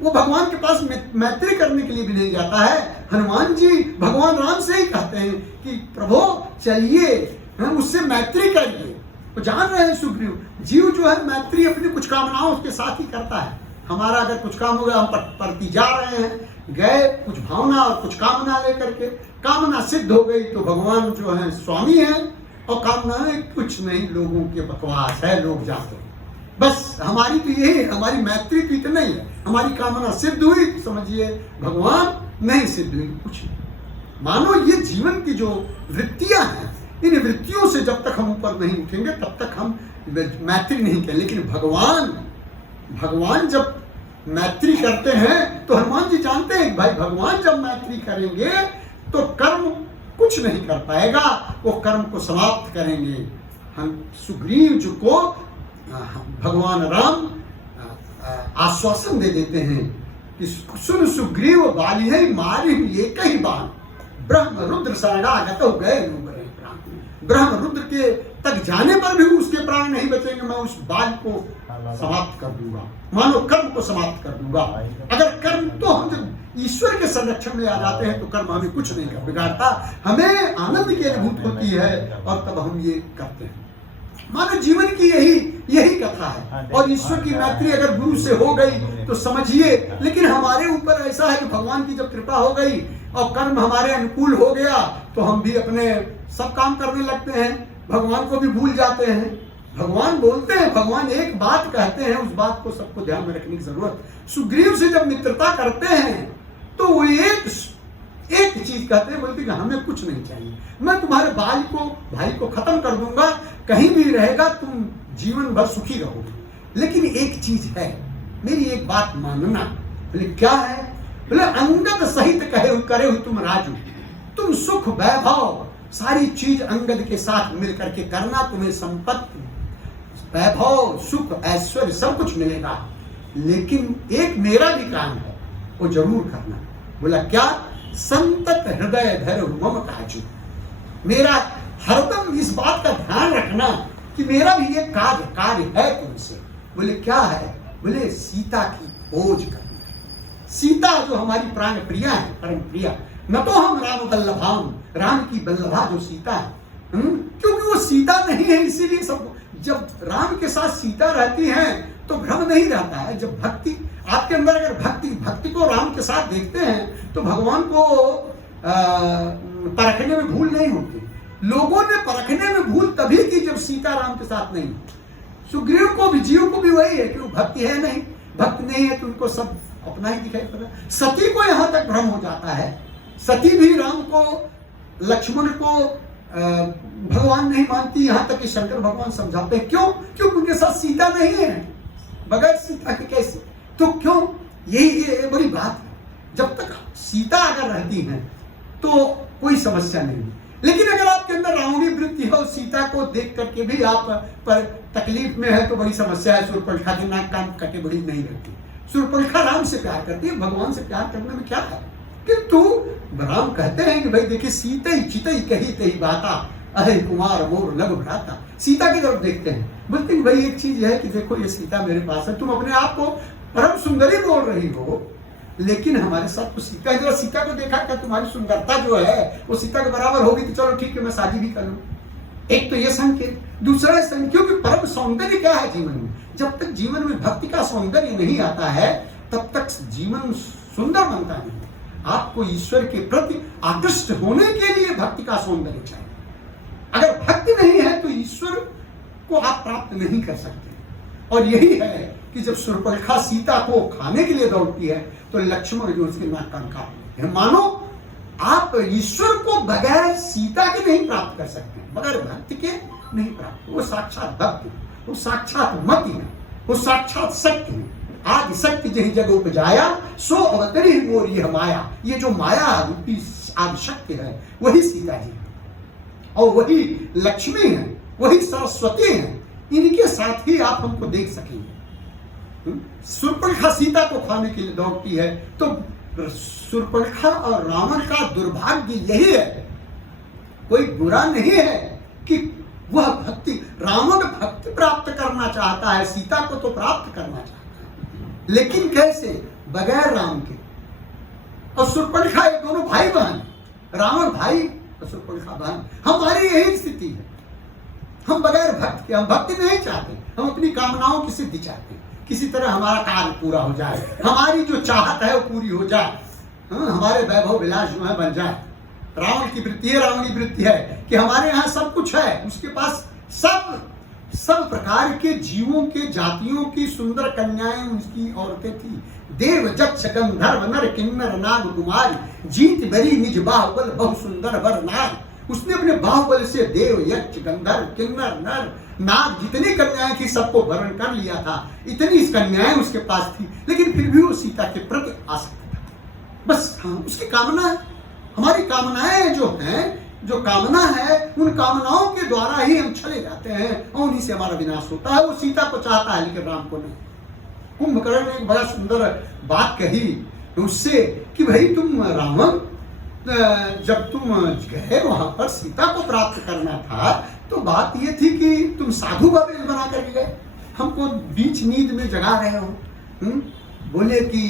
वो भगवान के पास मैत्री करने के लिए भी नहीं जाता है। हनुमान जी भगवान राम से ही कहते हैं कि प्रभु चलिए उससे मैत्री करिए। वो जान रहे हैं सुग्रीव, जीव जो है मैत्री अपनी कुछ कामनाओं उसके साथ ही करता है। हमारा अगर कुछ काम हो गया, हम परती जा रहे हैं, गए कुछ भावना और कुछ कामना लेकर के, कामना सिद्ध हो गई तो भगवान जो है स्वामी है, और कामनाएं कुछ नहीं, लोगों के बकवास है, लोग जाते हैं। बस हमारी तो यही है, हमारी मैत्री तो इतना ही है। हमारी कामना सिद्ध हुई तो समझिए भगवान, नहीं सिद्ध हुई कुछ नहीं। मानो ये जीवन की जो वृत्तियां हैं, इन वृत्तियों से जब तक हम ऊपर नहीं उठेंगे तब तक हम मैत्री नहीं करें। लेकिन भगवान जब मैत्री करते हैं तो हनुमान जी जानते हैं भाई भगवान जब मैत्री करेंगे तो कर्म कुछ नहीं कर पाएगा, वो कर्म को समाप्त करेंगे। हम सुग्रीव जी को भगवान राम आश्वासन दे देते हैं कि सुन सुग्रीव बाली है मारी एक ही बाण, ब्रह्म रुद्र शरणागत हो गए। ब्रह्म रुद्र के तक जाने पर भी उसके प्राण नहीं बचेंगे, मैं उस बाल को समाप्त कर दूंगा, मानो कर्म को समाप्त कर दूंगा। अगर कर्म तो हम जब ईश्वर के संरक्षण में आ जाते हैं तो कर्म हमें कुछ नहीं कर बिगाड़ता, हमें आनंद की अनुभूति होती है और तब हम ये करते हैं। मानो जीवन की यही कथा है। और ईश्वर की मैत्री अगर गुरु से हो गई तो समझिए, लेकिन हमारे ऊपर ऐसा है कि भगवान की जब कृपा हो गई और कर्म हमारे अनुकूल हो गया तो हम भी अपने सब काम करने लगते हैं, भगवान को भी भूल जाते हैं। भगवान बोलते हैं, भगवान एक बात कहते हैं, उस बात को सबको ध्यान में रखने की जरूरत। सुग्रीव से जब मित्रता करते हैं तो वो एक चीज कहते हैं, बोलते कि हमें कुछ नहीं चाहिए, मैं तुम्हारे भाई को खत्म कर दूंगा, कहीं भी रहेगा, तुम जीवन भर सुखी रहोगे, लेकिन एक चीज है, मेरी एक बात मानना। बोले क्या है? बोले अंगद सहित करे तुम राजू, तुम सुख वैभव सारी चीज अंगद के साथ मिल करके करना, तुम्हें संपत्ति वैभव सुख ऐश्वर्य सब कुछ मिलेगा, लेकिन एक मेरा भी काम है, वो जरूर करना। बोला क्या? संतत हृदय धर मम काजू। मेरा हरदम इस बात का ध्यान रखना कि मेरा भी ये कार्य है तुमसे। बोले क्या है? बोले सीता की खोज करना है। सीता जो हमारी प्राण प्रिया है, परम प्रिया, न तो हम राम वल्लभाम, राम की वल्लभा जो सीता है, क्योंकि वो सीता नहीं है इसीलिए सब। जब राम के साथ सीता रहती है तो भ्रम नहीं रहता है। जब भक्ति आपके अंदर, अगर भक्ति को राम के साथ देखते हैं तो भगवान को परखने में भूल नहीं होती। लोगों ने परखने में भूल तभी की जब सीता राम के साथ नहीं। सुग्रीव को भी, जीव को भी वही है कि वो भक्ति है नहीं, भक्त नहीं है तो उनको सब अपना ही दिखाई पड़ रहा है। सती को यहां तक भ्रम हो जाता है। सती भी राम को, लक्ष्मण को भगवान नहीं मानती, यहां तक कि शंकर भगवान समझाते हैं। क्यों? क्योंकि उनके साथ सीता नहीं है, बगैर सीता के कैसे? तो क्यों? यही बड़ी बात है। जब तक सीता अगर रहती है तो कोई समस्या नहीं। लेकिन अगर आपके अंदर रावणी वृत्ति हो, सीता को देख करके भी आप पर तकलीफ में है तो बड़ी समस्या है। शूर्पणखा की नाक कान कटे बड़ी नहीं रहती। शूर्पणखा राम से प्यार करती है, भगवान से प्यार करने में क्या है? किंतु राम कहते हैं कि भाई देखिए, सीते चितई कही तही बाता, अहे कुमार मोर लघु भ्राता। सीता की तरफ देखते हैं, बोलते हैं भाई एक चीज है कि देखो ये सीता मेरे पास है, तुम अपने आप को परम सुंदरी बोल रही हो, लेकिन हमारे साथ तो सीता है। जरा सीता को देखा क्या तुम्हारी सुंदरता जो है वो सीता के बराबर होगी तो चलो ठीक है मैं शादी भी कर लूं। एक तो ये संकेत। दूसरा संकेत, क्योंकि परम सौंदर्य क्या है जीवन में? जब तक जीवन में भक्ति का सौंदर्य नहीं आता है तब तक जीवन सुंदर बनता नहीं। आपको ईश्वर के प्रति आकृष्ट होने के लिए भक्ति का सौंदर्य चाहिए। अगर भक्ति नहीं है तो ईश्वर को आप प्राप्त नहीं कर सकते। और यही है कि जब शूर्पणखा सीता को खाने के लिए दौड़ती है तो लक्ष्मण जो उसके नाक कान काट लेते हैं। मानो आप ईश्वर को बगैर सीता के नहीं प्राप्त कर सकते, बगैर भक्ति के नहीं प्राप्त। वो साक्षात भक्ति, वो साक्षात मति है, वो साक्षात शक्ति है। आदि शक्ति जही जग उपजाया, सो अवतरी मोर यह माया। ये जो माया रूपी आदि शक्ति है वही सीता जी है, और वही लक्ष्मी है, वही सरस्वती है। इनके साथ ही आप हमको देख सकेंगे। शूर्पणखा सीता को खाने के लिए दौड़ती है तो शूर्पणखा और रावण का दुर्भाग्य यही है, कोई बुरा नहीं है कि वह भक्ति, रावण भक्ति प्राप्त करना चाहता है, सीता को तो प्राप्त करना चाहता है, लेकिन कैसे? बगैर राम के। और शूर्पणखा ये दोनों भाई बहन, रावण भाई और शूर्पणखा बहन। हमारी यही स्थिति है, हम बगैर भक्ति के, हम भक्ति नहीं चाहते, हम अपनी कामनाओं की सिद्धि चाहते हैं। किसी तरह हमारा कार्य पूरा हो जाए, हमारी जो चाहत है वो पूरी हो जाए, हमारे वैभव विलास जो है बन जाए। रावण की वृत्ति है, रावणी वृत्ति है कि हमारे यहाँ सब कुछ है, उसके पास सब प्रकार के जीवों के, जातियों की सुंदर कन्याएं उसकी औरतें थी। देव जक्ष गंधर्व नर किन्नर नाग कुमारी, जीत बरी निज बाहुबल बहु सुंदर वर नार। उसने अपने बाहुबल से देव यक्ष गंधर्व किन्नर नर नाग जितनी कन्याएं थी सबको वरण कर लिया था। इतनी कन्याएं उसके पास थी, लेकिन फिर भी वो सीता के प्रति आसक्त था। बस हाँ, उसकी कामना है। हमारी कामनाएं जो हैं, जो कामना है, उन कामनाओं के द्वारा ही हम चले जाते हैं और उन्हीं से हमारा विनाश होता है। वो सीता को चाहता है लेकिन राम को नहीं। कुंभकर्ण ने एक बड़ा सुंदर बात कही उससे कि भाई तुम रावण, जब तुम गए वहां पर सीता को प्राप्त करना था तो बात ये थी कि तुम साधु का वेश बना कर गए, हमको बीच नींद में जगा रहे हो। बोले कि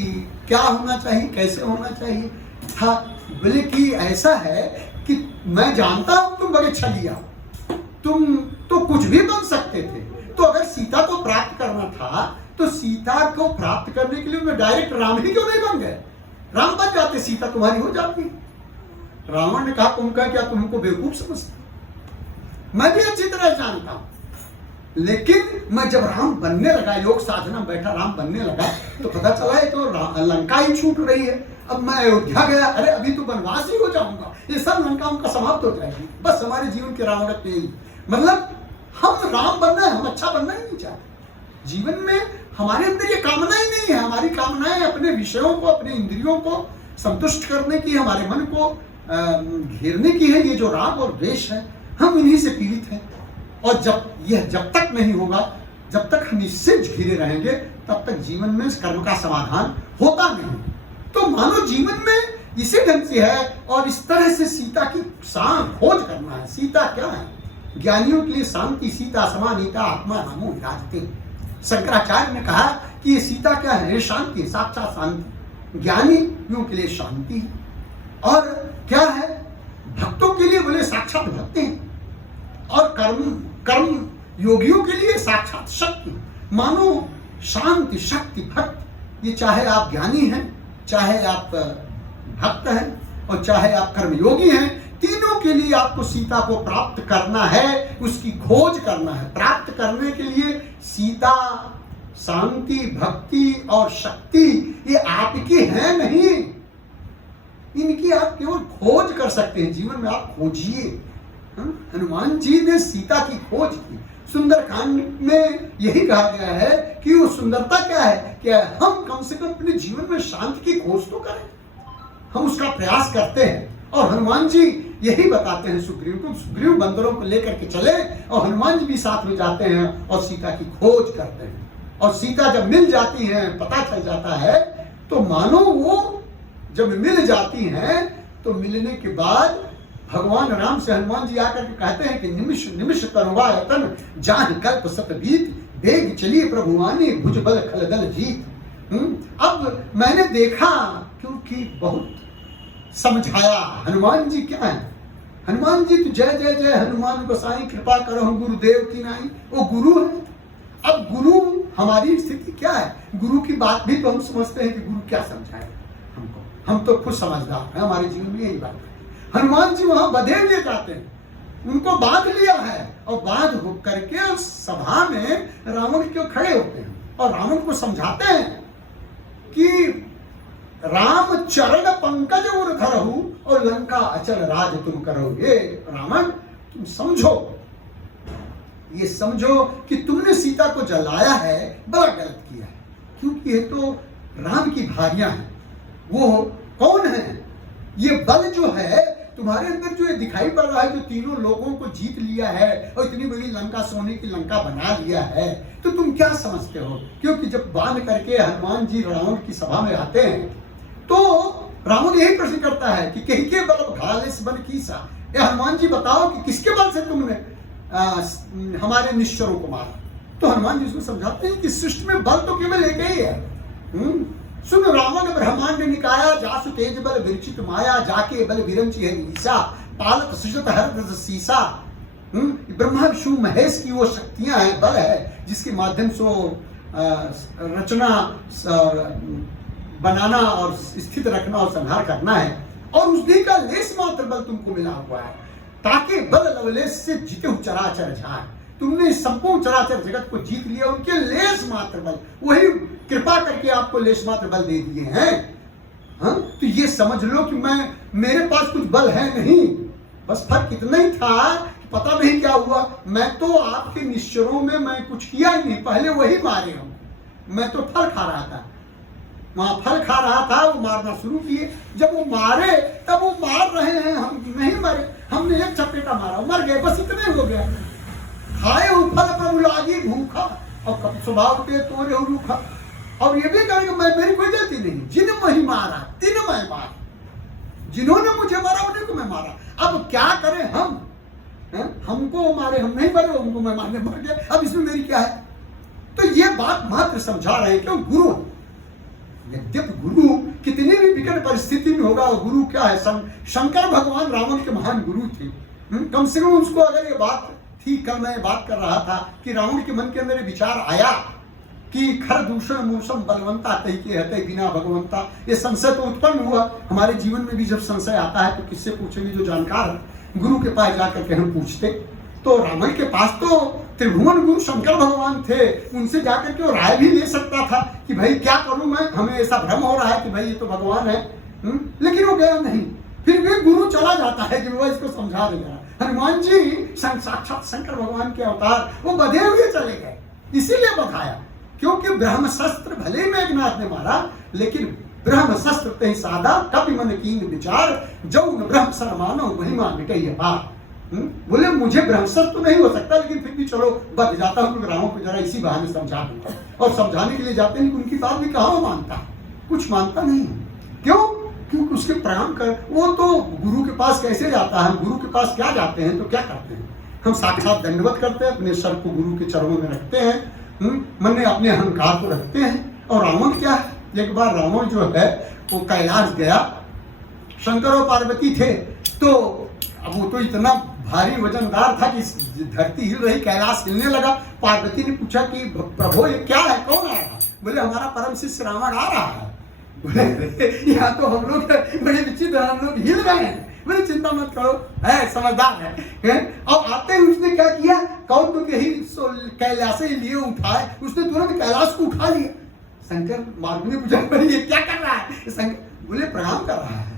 क्या होना चाहिए, कैसे होना चाहिए था? बोले कि ऐसा है कि मैं जानता हूं तुम बड़े छलिया, तुम तो कुछ भी बन सकते थे, तो अगर सीता को प्राप्त करना था तो सीता को प्राप्त करने के लिए मैं डायरेक्ट राम ही क्यों नहीं बन गए? राम बन जाते, सीता तुम्हारी हो जाती। रावण ने कहा उनका क्या तुमको बेवकूफ समझते? मैं भी अच्छी तरह जानता हूं, लेकिन मैं जब राम बनने लगा, योग साधना बैठा राम बनने लगा तो पता चला है तो लंका ही छूट रही है। अब मैं अयोध्या गया, अरे अभी तो वनवास ही हो जाऊंगा, ये सब लंका उनका समाप्त हो जाएगी। बस हमारे जीवन के रावण यही, मतलब हम राम बनना है, हम अच्छा बनना ही नहीं चाहते। जीवन में हमारे अंदर ये कामना ही नहीं है। हमारी कामनाएं अपने विषयों को, अपने इंद्रियों को संतुष्ट करने की, हमारे मन को घेरने की है। ये जो राग और द्वेष है, हम इन्हीं से पीड़ित हैं। और जब तक नहीं होगा, जब तक हम इससे घिरे रहेंगे, तब तक जीवन में कर्म का समाधान होता नहीं। तो मानो जीवन में इसी ढंग से है और इस तरह से सीता की खोज करना है। सीता क्या है? ज्ञानियों के लिए शांति सीता समानीता आत्मा रामो विराजते। शंकराचार्य ने कहा कि ये सीता क्या है? शांति, साक्षात शांति। ज्ञानियों के लिए शांति है और क्या है? भक्तों के लिए बोले साक्षात भक्ति है और कर्म योगियों के लिए साक्षात शक्ति। मानो शांति, शक्ति, भक्ति, ये चाहे आप ज्ञानी हैं, चाहे आप भक्त हैं और चाहे आप कर्मयोगी हैं, तीनों के लिए आपको सीता को प्राप्त करना है, उसकी खोज करना है। प्राप्त करने के लिए सीता, शांति, भक्ति और शक्ति ये आपकी है नहीं, इनकी आप केवल खोज कर सकते हैं। जीवन में आप खोजिए। हनुमान जी ने सीता की खोज की। सुंदरकांड में यही कहा गया है कि वो सुंदरता क्या है कि हम कम से कम अपने जीवन में शांति की खोज तो करें, हम उसका प्रयास करते हैं। और हनुमान जी यही बताते हैं सुग्रीव को। सुग्रीव बंदरों को लेकर के चले और हनुमान जी भी साथ में जाते हैं और सीता की खोज करते हैं। और सीता जब मिल जाती हैं, पता चल जाता है, तो मानो वो जब मिल जाती हैं तो मिलने के बाद भगवान राम से हनुमान जी आकर के कहते हैं कि निमिष निमिष तरुवा यतन जान कल्प सत बीत, बेग चलिए प्रभुवानी भुज बल खल दल जीत। अब मैंने देखा, क्योंकि बहुत समझाया। हनुमान जी क्या है? हनुमान जी तो जय जय जय हनुमान गोसाई कृपा करो गुरुदेव की नाई, वो गुरु है। अब गुरु हमारी स्थिति क्या है? गुरु की बात भी तो हम समझते हैं कि गुरु क्या समझाए हमको, हम तो खुद समझदार हैं, हमारे जीवन में यही बात है। हनुमान जी वहां बधे लिए जाते हैं, उनको बांध लिया है और बांध करके उस सभा में रावण क्यों खड़े होते हैं और रावण को समझाते हैं कि राम चरण पंकज उर धरहु और लंका अचल राज तुम करोगे। रावण तुम समझो, ये समझो कि तुमने सीता को जलाया है, बड़ा गलत किया है, क्योंकि ये तो राम की भार्या है। वो कौन है? ये बल जो है तुम्हारे अंदर जो ये दिखाई पड़ रहा है, जो तीनों लोगों को जीत लिया है और इतनी बड़ी लंका, सोने की लंका बना लिया है, तो तुम क्या समझते हो? क्योंकि जब बांध करके हनुमान जी रावण की सभा में आते हैं तो रावण यही प्रश्न करता है कि कहीं के बल घालिस बन कीसा, ये हनुमान जी बताओ कि किसके बल से तुमने हमारे निश्चरों को मारा? तो हनुमान जी उसको समझाते हैं कि सृष्टि में बल तो केवल एक ही है। सुन रावण ब्रह्मांड निकाया, जासु तेज बल विरचित माया, जाके बल विरंची है ईसा, पालक सृजत हर सीसा। ब्रह्मा विष्णु महेश की वो शक्तियां हैं, बल है, जिसके माध्यम से रचना और बनाना और स्थित रखना और संहार करना है। और उसी का लेस मात्र बल तुमको मिला हुआ है, ताकि बल लवलेस से जीते हुए चराचर जाए। तुमने संपूर्ण चराचर जगत को जीत लिया, उनके लेस मात्र बल, वही कृपा करके आपको लेस मात्र बल दे दिए हैं। हाँ, तो ये समझ लो कि मेरे पास कुछ बल है नहीं, बस फर्क इतना ही था कि पता नहीं क्या हुआ, मैं तो आपके निश्चरों में मैं कुछ किया ही नहीं, पहले वही मारे हम, मैं तो फल खा रहा था, वहां फल खा रहा था, वो मारना शुरू किए। जब वो मारे तब वो मार रहे हैं, हम नहीं मरे, हमने एक चपेटा मारा, मर गए, बस इतने हो गया। खाए फल पर लागी भूखा और कब स्वभाव के तोरे रूखा। और ये भी कहेंगे मैं, मेरी कोई गलती नहीं, जिन्हें मैं मारा तीन मैं मार, जिन्होंने मुझे मारा उन्हीं को मैं मारा। अब क्या करें हम? हमको मारे, हम नहीं मरे, उनको मैं मारने मर गया, अब इसमें मेरी क्या है? तो ये बात मात्र समझा रहे हैं क्यों गुरु। यद्यप गुरु कितनी भी विकट परिस्थिति में होगा, गुरु क्या है? शंकर भगवान रावण के महान गुरु थे। कम से कम उसको अगर ये बात थी, कल मैं बात कर रहा था कि रावण के मन के अंदर विचार आया कि खर दूषण मूसम बलवंता तही के हते बिना भगवंता, ये संशय तो उत्पन्न हुआ। हमारे जीवन में भी जब संशय आता है तो किससे पूछेंगे? जो जानकार है, गुरु के पास जाकर के हम पूछते। तो रावण के पास तो त्रिभुवन गुरु शंकर भगवान थे, उनसे जाकर के वो राय भी ले सकता था कि भाई क्या करूं मैं, हमें ऐसा भ्रम हो रहा है कि भाई ये तो भगवान है। लेकिन वो गया नहीं, फिर भी गुरु चला जाता है कि वो इसको समझा देगा। हनुमान जी साक्षात शंकर भगवान के अवतार, वो बधे हुए चले गए, इसीलिए बधाया, क्योंकि ब्रह्मशस्त्र भले मेघनाथ ने मारा, लेकिन ब्रह्मशस्त्र तही सादा कपि मन कीन विचार, जौन ब्रह्म सर मानो महिमा मिटई अपार। बोले मुझे ब्रह्मशस्त्र तो नहीं हो सकता, लेकिन फिर भी चलो बच जाता हूँ, रावण को जरा इसी बहाने समझा दूंगा। और समझाने के लिए जाते हैं, उनकी बात भी कहाँ मानता है, कुछ मानता नहीं। क्यों? क्योंकि उसके प्रणाम कर, वो तो गुरु के पास कैसे जाता है, गुरु के पास क्या जाते हैं तो क्या करते हैं, हम साक्षात दंडवत करते हैं, अपने सर को गुरु के चरणों में रखते हैं, मन में अपने अहंकार को रखते हैं। और रावण क्या है, एक बार रावण जो है वो कैलाश गया, शंकर और पार्वती थे, तो अब वो तो इतना भारी वजनदार था कि धरती हिल रही, कैलाश हिलने लगा। पार्वती ने पूछा कि प्रभु ये क्या है, कौन आ रहा? बोले हमारा परम शिष्य रावण आ रहा है। बोले यहाँ तो हम लोग बड़े विचित्र, हम लोग हिल रहे हैं। बोले चिंता मत करो, है समझदार है। अब आते ही उसने क्या किया, कौन तो यही कैलाश से लिए उठाए, उसने तुरंत कैलाश को उठा लिया। शंकर मार्ग ने पूछा ये क्या कर रहा है, शंकर बोले प्रणाम कर रहा है।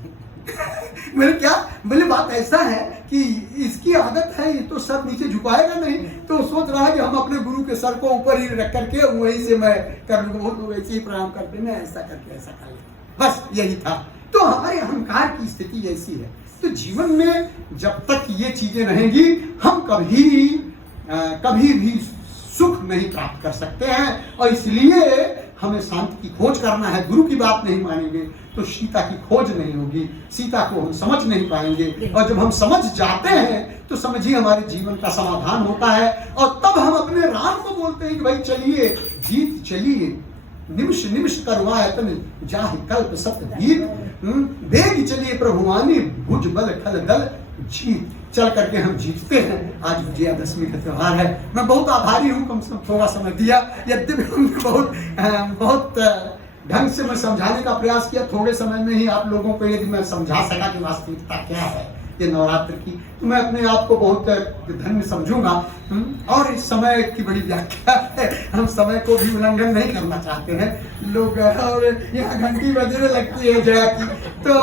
बोले क्या, बोले बात ऐसा है कि इसकी आदत है, ये तो सर नीचे झुकाएगा नहीं, तो सोच रहा है कि हम अपने गुरु के सर को ऊपर ही रख करके वहीं से मैं कर लूँगा, वो लोग ऐसे ही प्रणाम करते हैं, ऐसा करके ऐसा कर लेते, बस यही था। तो हमारे अहंकार की स्थिति ऐसी है। तो जीवन में जब तक ये चीजें रहेंगी, हम कभी भी सुख नहीं प्राप्त कर सकते हैं। और इसलिए हमें शांति की खोज करना है। गुरु की बात नहीं मानेंगे तो सीता की खोज नहीं होगी, सीता को हम समझ नहीं पाएंगे। और जब हम समझ जाते हैं तो समझिए हमारे जीवन का समाधान होता है। और तब हम अपने राम को बोलते हैं कि भाई चलिए, जीत चलिए, निमिष निमिष करवाए तन जाहि कल्प सत भीत, बेग चलिए प्रभुवानी भुज बल खल दल जीत। चल करके हम जीतते हैं। आज विजयादशमी का त्योहार है। मैं बहुत आभारी हूँ, कम से कम थोड़ा समय दिया, यद्यपि हमने बहुत ढंग से मैं समझाने का प्रयास किया। थोड़े समय में ही आप लोगों को यदि मैं समझा सका कि वास्तविकता क्या है ये नवरात्र की, तो मैं अपने आप को बहुत धन्य समझूंगा। और इस समय की बड़ी व्याख्या है, हम समय को भी उल्लंघन नहीं करना चाहते हैं लोग, और यहाँ घंटी बजने लगती है जया की, तो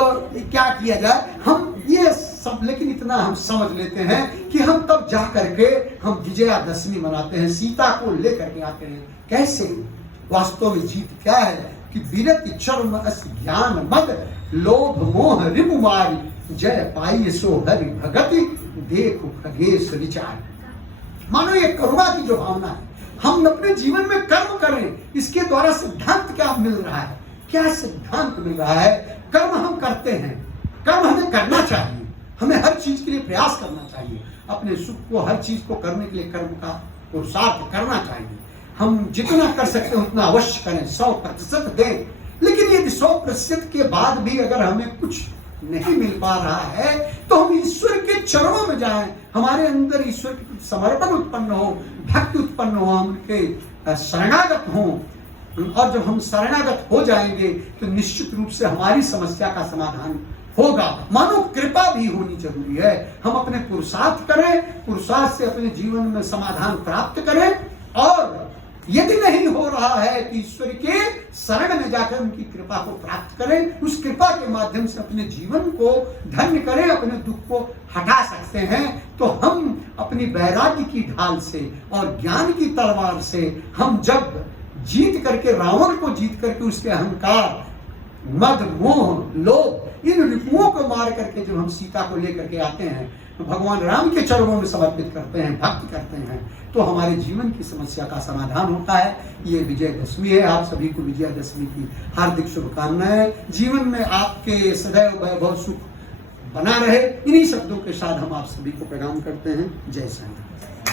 क्या किया जाए, हम ये सब, लेकिन इतना हम समझ लेते हैं कि हम तब जा करके हम विजयादशमी मनाते हैं, सीता को लेकर के आते हैं। कैसे, वास्तव में जीत क्या है कि विरति चर्म अस ज्ञान मद लोभ मोह रिपु मारी, जय पाई सो हरि भगति देखो खगेश विचार। मानो ये करुणा की जो भावना है, हम अपने जीवन में कर्म करें, इसके द्वारा सिद्धांत क्या मिल रहा है, क्या सिद्धांत मिल रहा है। कर्म हम करते हैं, कर्म हमें करना चाहिए, हमें हर चीज के लिए प्रयास करना चाहिए, अपने सुख को, हर चीज को करने के लिए कर्म का पुरुषार्थ करना चाहिए। हम जितना कर सकते हैं उतना अवश्य करें, 100% दें। लेकिन यदि 100% के बाद भी अगर हमें कुछ नहीं मिल पा रहा है तो हम ईश्वर के चरणों में जाएं, हमारे अंदर ईश्वर के समर्पण उत्पन्न हो, भक्ति उत्पन्न हो, हम उनके शरणागत हों। और जब हम शरणागत हो जाएंगे तो निश्चित रूप से हमारी समस्या का समाधान होगा। मानो कृपा भी होनी जरूरी है। हम अपने पुरुषार्थ करें, पुरुषार्थ से अपने जीवन में समाधान प्राप्त करें। और यदि नहीं हो रहा है तो ईश्वर के शरण में जाकर उनकी कृपा को प्राप्त करें, उस कृपा के माध्यम से अपने जीवन को धन्य करें, अपने दुख को हटा सकते हैं। तो हम अपनी वैराग्य की ढाल से और ज्ञान की तलवार से हम जब जीत करके, रावण को जीत करके, उसके अहंकार, मद, मोह, लोभ, इन रिपुओं को मार करके जब हम सीता को लेकर के आते हैं, तो भगवान राम के चरणों में समर्पित करते हैं, भक्ति करते हैं, तो हमारे जीवन की समस्या का समाधान होता है। ये विजयदशमी है। आप सभी को विजयादशमी की हार्दिक शुभकामनाएं। जीवन में आपके सदैव वैभव सुख बना रहे। इन्हीं शब्दों के साथ हम आप सभी को प्रणाम करते हैं। जय श्री राम।